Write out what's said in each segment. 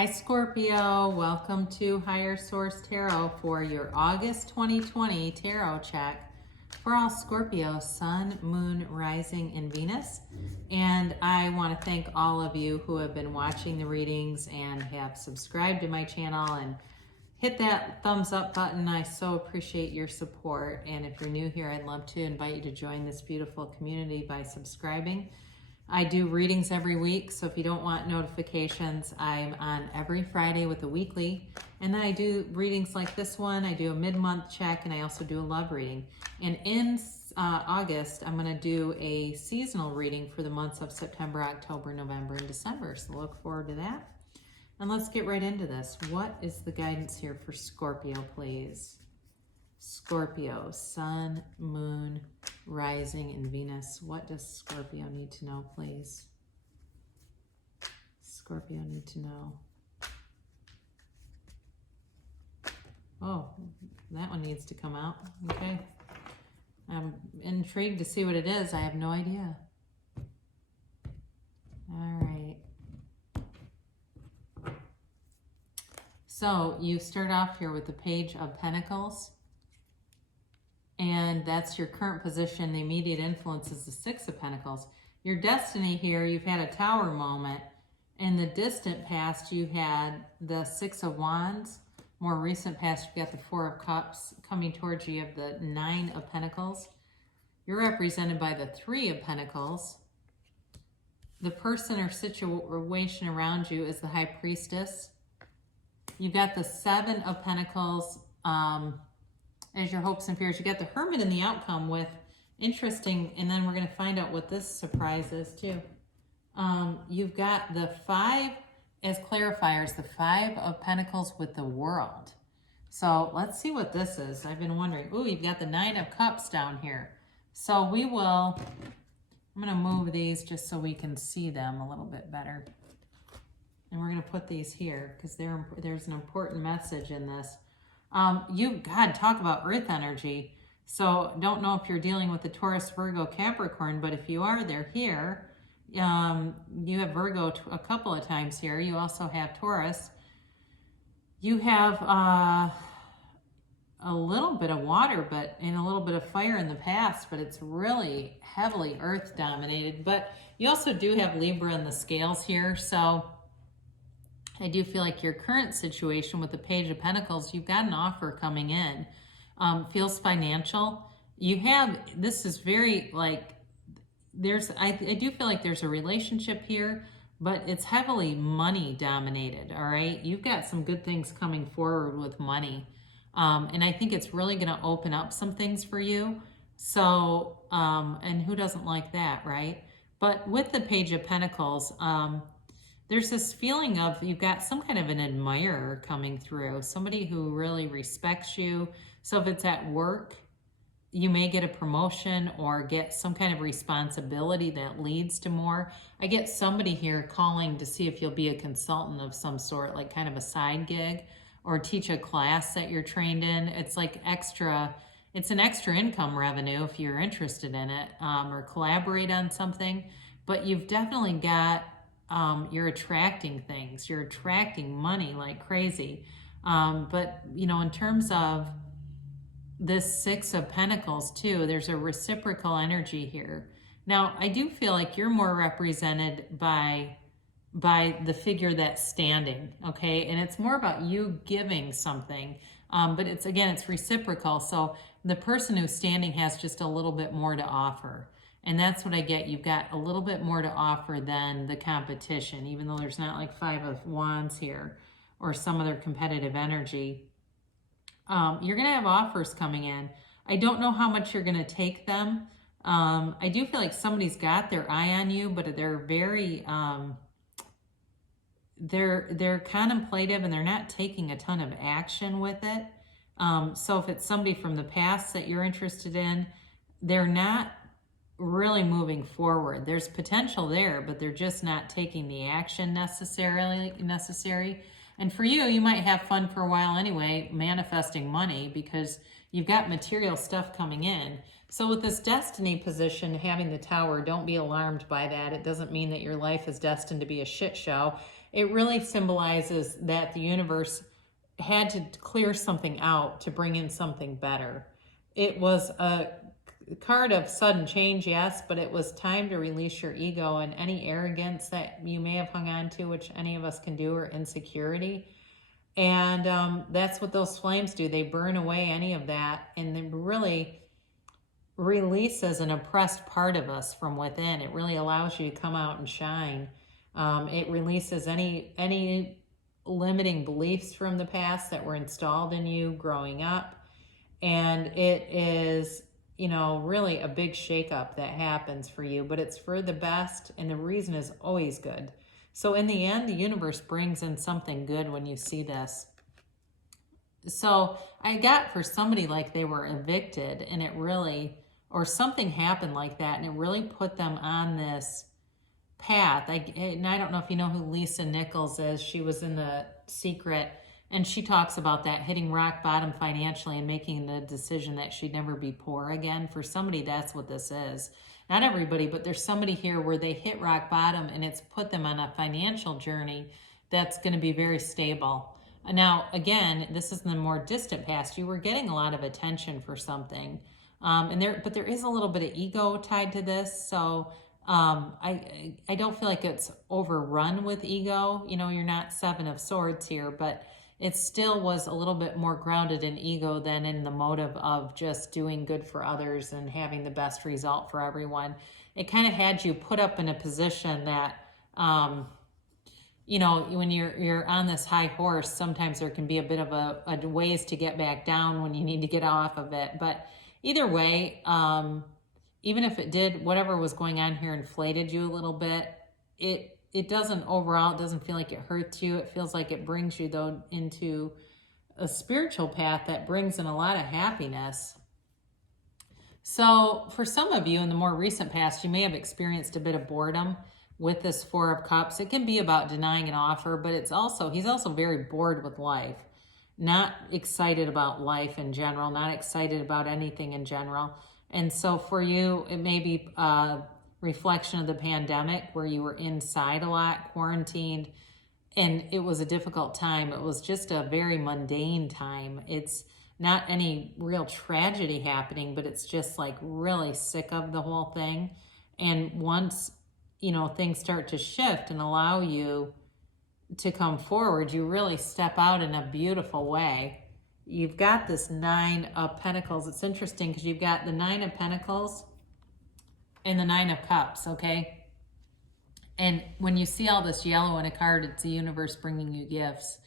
Hi Scorpio, welcome to Higher Source Tarot for your August 2020 tarot check for all Scorpio, Sun, Moon, Rising, and Venus. And I want to thank all of you who have been watching the readings and have subscribed to my channel and hit that thumbs up button. I so appreciate your support. And if you're new here, I'd love to invite you to join this beautiful community by subscribing. I do readings every week, so if you don't want notifications, I'm on every Friday with a weekly. And then I do readings like this one. I do a mid-month check, and I also do a love reading. And in August, I'm going to do a seasonal reading for the months of September, October, November, and December. So look forward to that. And let's get right into this. What is the guidance here for Scorpio, please? Scorpio, Sun, Moon, Rising, and Venus. What does Scorpio need to know, please? Scorpio need to know. Oh, that one needs to come out. Okay. I'm intrigued to see what it is. I have no idea. All right. So you start off here with the Page of Pentacles. And that's your current position. The immediate influence is the Six of Pentacles. Your destiny here, you've had a Tower moment. In the distant past, you had the Six of Wands. More recent past, you've got the Four of Cups. Coming towards you, you have the Nine of Pentacles. You're represented by the Three of Pentacles. The person or situation around you is the High Priestess. You've got the Seven of Pentacles as your hopes and fears. You got the Hermit in the outcome with interesting, and then we're going to find out what this surprise is too. You've got the Five as clarifiers, the Five of Pentacles with the World. So let's see what this is. I've been wondering. Ooh, you've got the Nine of Cups down here. So we will, I'm going to move these just so we can see them a little bit better. And we're going to put these here because there's an important message in this. God, talk about earth energy. So don't know if you're dealing with the Taurus, Virgo, Capricorn, but if you are, they're here. You have Virgo a couple of times here. You also have Taurus. You have a little bit of water, and a little bit of fire in the past, but it's really heavily earth dominated. But you also do have Libra in the scales here. So I do feel like your current situation with the Page of Pentacles, you've got an offer coming in. Feels financial. You have, this is very like, I do feel like there's a relationship here, but it's heavily money dominated, all right? You've got some good things coming forward with money. And I think it's really going to open up some things for you. So, and who doesn't like that, right? But with the Page of Pentacles, there's this feeling of you've got some kind of an admirer coming through, somebody who really respects you. So if it's at work, you may get a promotion or get some kind of responsibility that leads to more. I get somebody here calling to see if you'll be a consultant of some sort, like kind of a side gig, or teach a class that you're trained in. It's like extra, it's an extra income revenue if you're interested in it, or collaborate on something. But you've definitely got, you're attracting things, you're attracting money like crazy. But, you know, in terms of this Six of Pentacles too, there's a reciprocal energy here. Now, I do feel like you're more represented by the figure that's standing, okay? And it's more about you giving something. But it's, again, it's reciprocal. So the person who's standing has just a little bit more to offer. And that's what I get. You've got a little bit more to offer than the competition, even though there's not like Five of Wands here or some other competitive energy. You're going to have offers coming in. I don't know how much you're going to take them. I do feel like somebody's got their eye on you, but they're very, they're contemplative and they're not taking a ton of action with it. So if it's somebody from the past that you're interested in, they're not really moving forward. There's potential there, but they're just not taking the action necessary. And for you, you might have fun for a while anyway, manifesting money because you've got material stuff coming in. So with this destiny position, having the Tower, don't be alarmed by that. It doesn't mean that your life is destined to be a shit show. it really symbolizes that the universe had to clear something out to bring in something better. It was a card of sudden change, yes, but it was time to release your ego and any arrogance that you may have hung on to, which any of us can do, or insecurity. And that's what those flames do. They burn away any of that, and they really releases an oppressed part of us from within. It really allows you to come out and shine. It releases any limiting beliefs from the past that were installed in you growing up. And it is, really a big shakeup that happens for you, but it's for the best, and the reason is always good. So in the end, the universe brings in something good when you see this. So I got for somebody like they were evicted, and it really, or something happened like that, and it really put them on this path. And I don't know if you know who Lisa Nichols is. She was in The Secret, and she talks about that, hitting rock bottom financially and making the decision that she'd never be poor again. For somebody, that's what this is. Not everybody, but there's somebody here where they hit rock bottom, and it's put them on a financial journey that's going to be very stable. Now, again, this is in the more distant past. You were getting a lot of attention for something, but there is a little bit of ego tied to this. So I don't feel like it's overrun with ego. You're not Seven of Swords here, but it still was a little bit more grounded in ego than in the motive of just doing good for others and having the best result for everyone. It kind of had you put up in a position that, when you're on this high horse, sometimes there can be a bit of a ways to get back down when you need to get off of it. But either way, even if it did, whatever was going on here inflated you a little bit, it doesn't overall, it doesn't feel like it hurts you. It feels like it brings you, though, into a spiritual path that brings in a lot of happiness. So for some of you in the more recent past, you may have experienced a bit of boredom with this Four of Cups. It can be about denying an offer, but he's also very bored with life. Not excited about life in general, not excited about anything in general. And so for you, it may be reflection of the pandemic where you were inside a lot, quarantined, and it was a difficult time. It was just a very mundane time. It's not any real tragedy happening, but it's just like really sick of the whole thing. And once, things start to shift and allow you to come forward, you really step out in a beautiful way. You've got this Nine of Pentacles. It's interesting because you've got the Nine of Pentacles and the Nine of Cups, okay? And when you see all this yellow in a card, it's the universe bringing you gifts.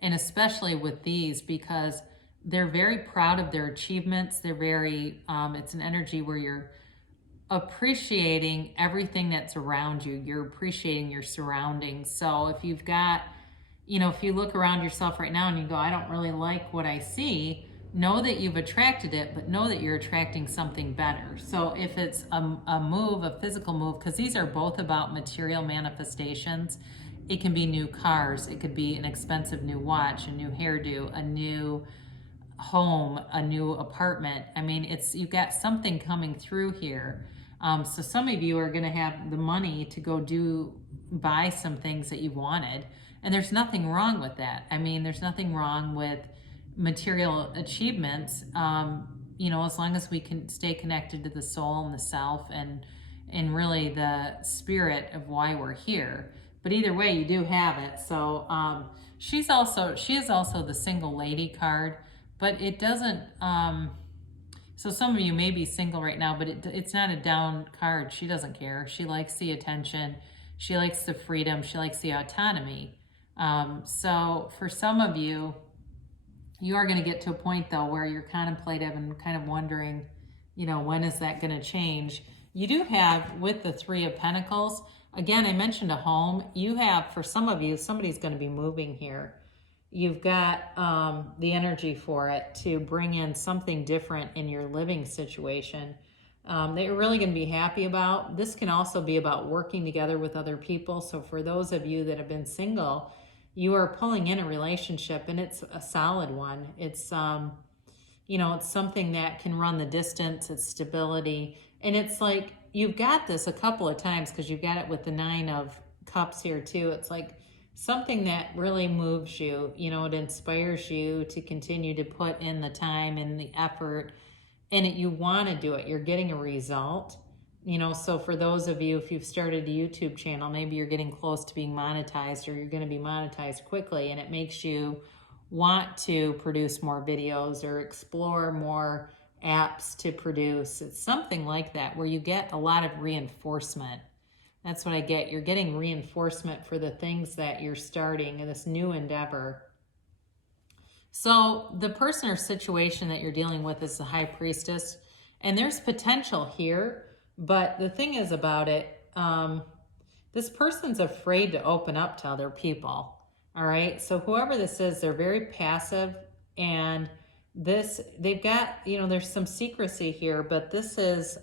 And especially with these, because they're very proud of their achievements. They're very, it's an energy where you're appreciating everything that's around you. You're appreciating your surroundings. So if you've got, if you look around yourself right now and you go, I don't really like what I see, know that you've attracted it, but know that you're attracting something better. So if it's a move, a physical move, because these are both about material manifestations, it can be new cars, it could be an expensive new watch, a new hairdo, a new home, a new apartment. I mean, you've got something coming through here. So some of you are going to have the money to go buy some things that you wanted. And there's nothing wrong with that. I mean, there's nothing wrong with material achievements, as long as we can stay connected to the soul and the self and really the spirit of why we're here. But either way, you do have it. So she is also the single lady card, but it doesn't, so some of you may be single right now, but it's not a down card. She doesn't care. She likes the attention. She likes the freedom. She likes the autonomy. So for some of you, you are going to get to a point, though, where you're contemplative and kind of wondering, when is that going to change? You do have, with the Three of Pentacles, again, I mentioned a home. You have, for some of you, somebody's going to be moving here. You've got the energy for it to bring in something different in your living situation that you're really going to be happy about. This can also be about working together with other people. So for those of you that have been single, you are pulling in a relationship, and it's a solid one. It's, it's something that can run the distance. It's stability. And it's like, you've got this a couple of times because you've got it with the Nine of Cups here too. It's like something that really moves you. You know, it inspires you to continue to put in the time and the effort, and you want to do it. You're getting a result. You know, so for those of you, if you've started a YouTube channel, maybe you're getting close to being monetized, or you're going to be monetized quickly, and it makes you want to produce more videos or explore more apps to produce. It's something like that where you get a lot of reinforcement. That's what I get. You're getting reinforcement for the things that you're starting in this new endeavor. So the person or situation that you're dealing with is the High Priestess, and there's potential here, but the thing is about it, this person's afraid to open up to other people. All right. So whoever this is, they're very passive, and they've got, you know, there's some secrecy here, but this is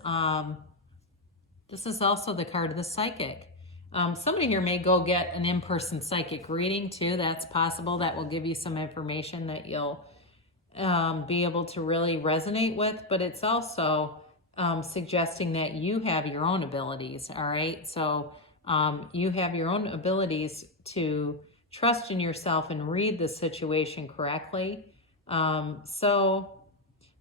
also the card of the psychic. Somebody here may go get an in-person psychic reading too. That's possible. That will give you some information that you'll be able to really resonate with, but it's also suggesting that you have your own abilities. All right. So you have your own abilities to trust in yourself and read the situation correctly. So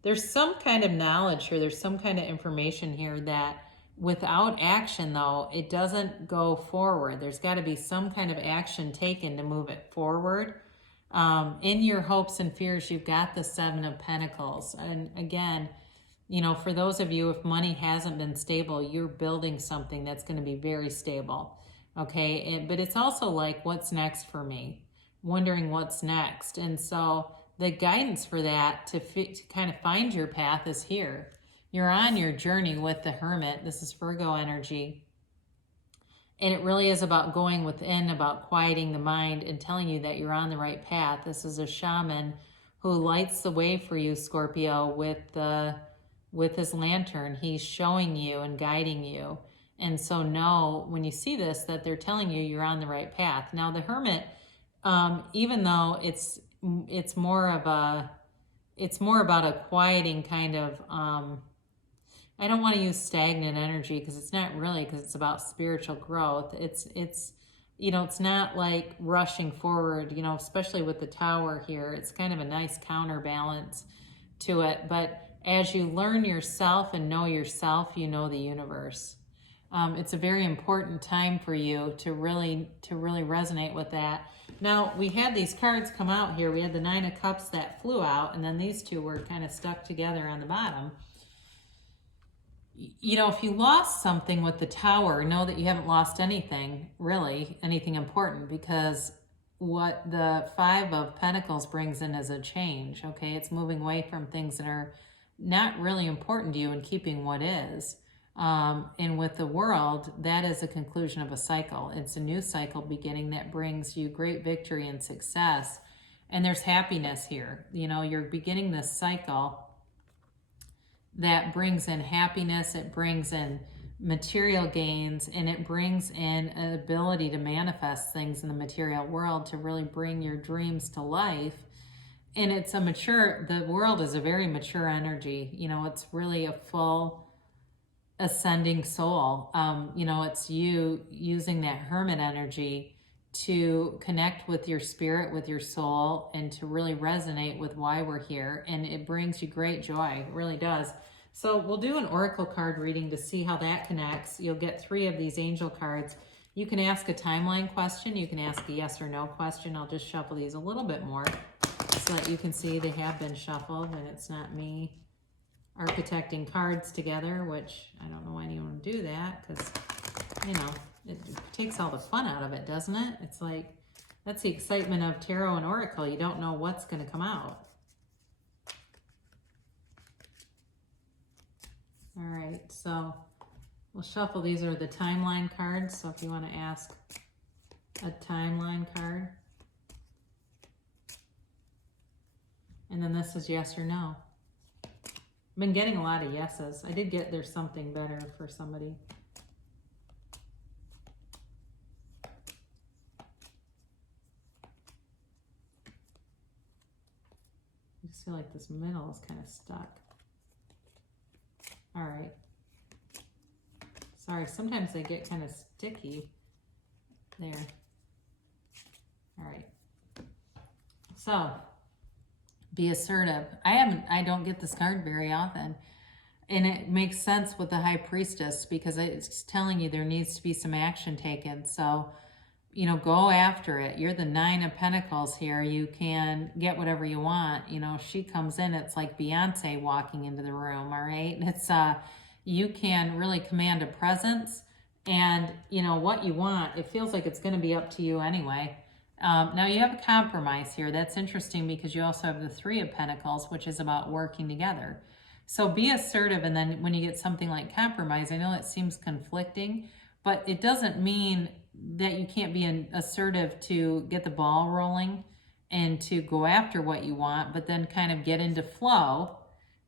there's some kind of knowledge here. There's some kind of information here that without action, though, it doesn't go forward. There's got to be some kind of action taken to move it forward. In your hopes and fears, you've got the Seven of Pentacles. And again, you know, for those of you, if money hasn't been stable, you're building something that's going to be very stable. Okay. But it's also like, what's next for me? Wondering what's next. And so the guidance for that to kind of find your path is here. You're on your journey with the Hermit. This is Virgo energy. And it really is about going within, about quieting the mind and telling you that you're on the right path. This is a shaman who lights the way for you, Scorpio, with his lantern. He's showing you and guiding you. And so know when you see this that they're telling you you're on the right path. Now the Hermit, even though it's more about a quieting kind of, I don't want to use stagnant energy because it's not really, because it's about spiritual growth. It's you know, it's not like rushing forward, you know, especially with the Tower here. It's kind of a nice counterbalance to it. But as you learn yourself and know yourself, you know the universe. It's a very important time for you to really resonate with that. Now, we had these cards come out here. We had the Nine of Cups that flew out, and then these two were kind of stuck together on the bottom. You know, if you lost something with the Tower, know that you haven't lost anything, really, anything important, because what the Five of Pentacles brings in is a change, okay? It's moving away from things that are not really important to you and keeping what is. And with the World, that is a conclusion of a cycle. It's a new cycle beginning that brings you great victory and success. And there's happiness here. You know, you're beginning this cycle that brings in happiness, it brings in material gains, and it brings in an ability to manifest things in the material world to really bring your dreams to life. And it's the World is a very mature energy. You know, it's really a full ascending soul. You know, it's you using that Hermit energy to connect with your spirit, with your soul, and to really resonate with why we're here. And it brings you great joy. It really does. So we'll do an oracle card reading to see how that connects. You'll get 3 of these angel cards. You can ask a timeline question. You can ask a yes or no question. I'll just shuffle these a little bit more so that you can see they have been shuffled and it's not me architecting cards together, which I don't know why anyone would do that, because, you know, it takes all the fun out of it, doesn't it? It's like, that's the excitement of tarot and oracle. You don't know what's going to come out. All right, so we'll shuffle. These are the timeline cards, so if you want to ask a timeline card. And then this is yes or no. I've been getting a lot of yeses. I did get there's something better for somebody. I just feel like this middle is kind of stuck. All right. Sorry, sometimes they get kind of sticky there. So be assertive. I don't get this card very often. And it makes sense with the High Priestess because it's telling you there needs to be some action taken. So, you know, go after it. You're the Nine of Pentacles here. You can get whatever you want. You know, she comes in, it's like Beyonce walking into the room, all right? It's, you can really command a presence and, you know, what you want. It feels like it's going to be up to you anyway. Now you have a compromise here. That's interesting because you also have the Three of Pentacles, which is about working together. So be assertive, and then when you get something like compromise, I know it seems conflicting, but it doesn't mean that you can't be assertive to get the ball rolling and to go after what you want, but then kind of get into flow,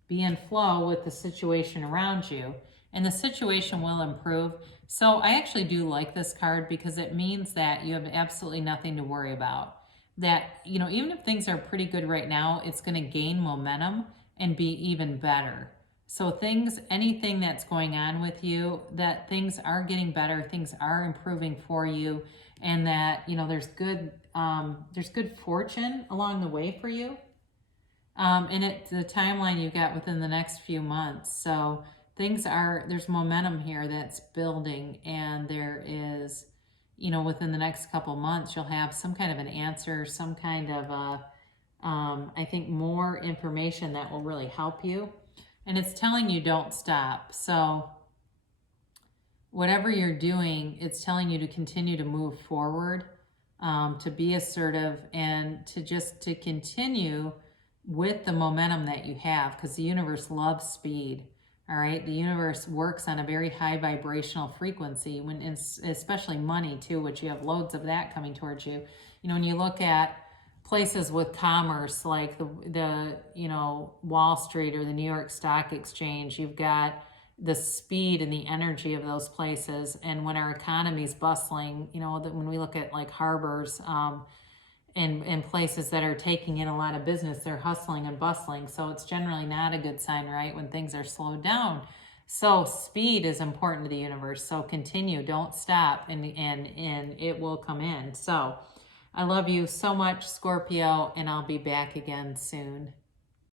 be in flow with the situation around you, and the situation will improve. So I actually do like this card because it means that you have absolutely nothing to worry about. That, you know, even if things are pretty good right now, it's going to gain momentum and be even better. So things, anything that's going on with you, that things are getting better, things are improving for you, and that, you know, there's good fortune along the way for you. And it's the timeline you got within the next few months. So there's momentum here that's building, and there is, you know, within the next couple months, you'll have some kind of an answer, some kind of I think more information that will really help you. And it's telling you don't stop. So whatever you're doing, it's telling you to continue to move forward, to be assertive, and to continue with the momentum that you have, because the universe loves speed. All right, the universe works on a very high vibrational frequency, especially money too, which you have loads of that coming towards you. You know, when you look at places with commerce like the you know, Wall Street or the New York Stock Exchange, you've got the speed and the energy of those places. And when our economy's bustling, you know, when we look at like harbors and places that are taking in a lot of business, they're hustling and bustling. So it's generally not a good sign, right, when things are slowed down. So speed is important to the universe. So continue, don't stop, and it will come in. So I love you so much, Scorpio, and I'll be back again soon.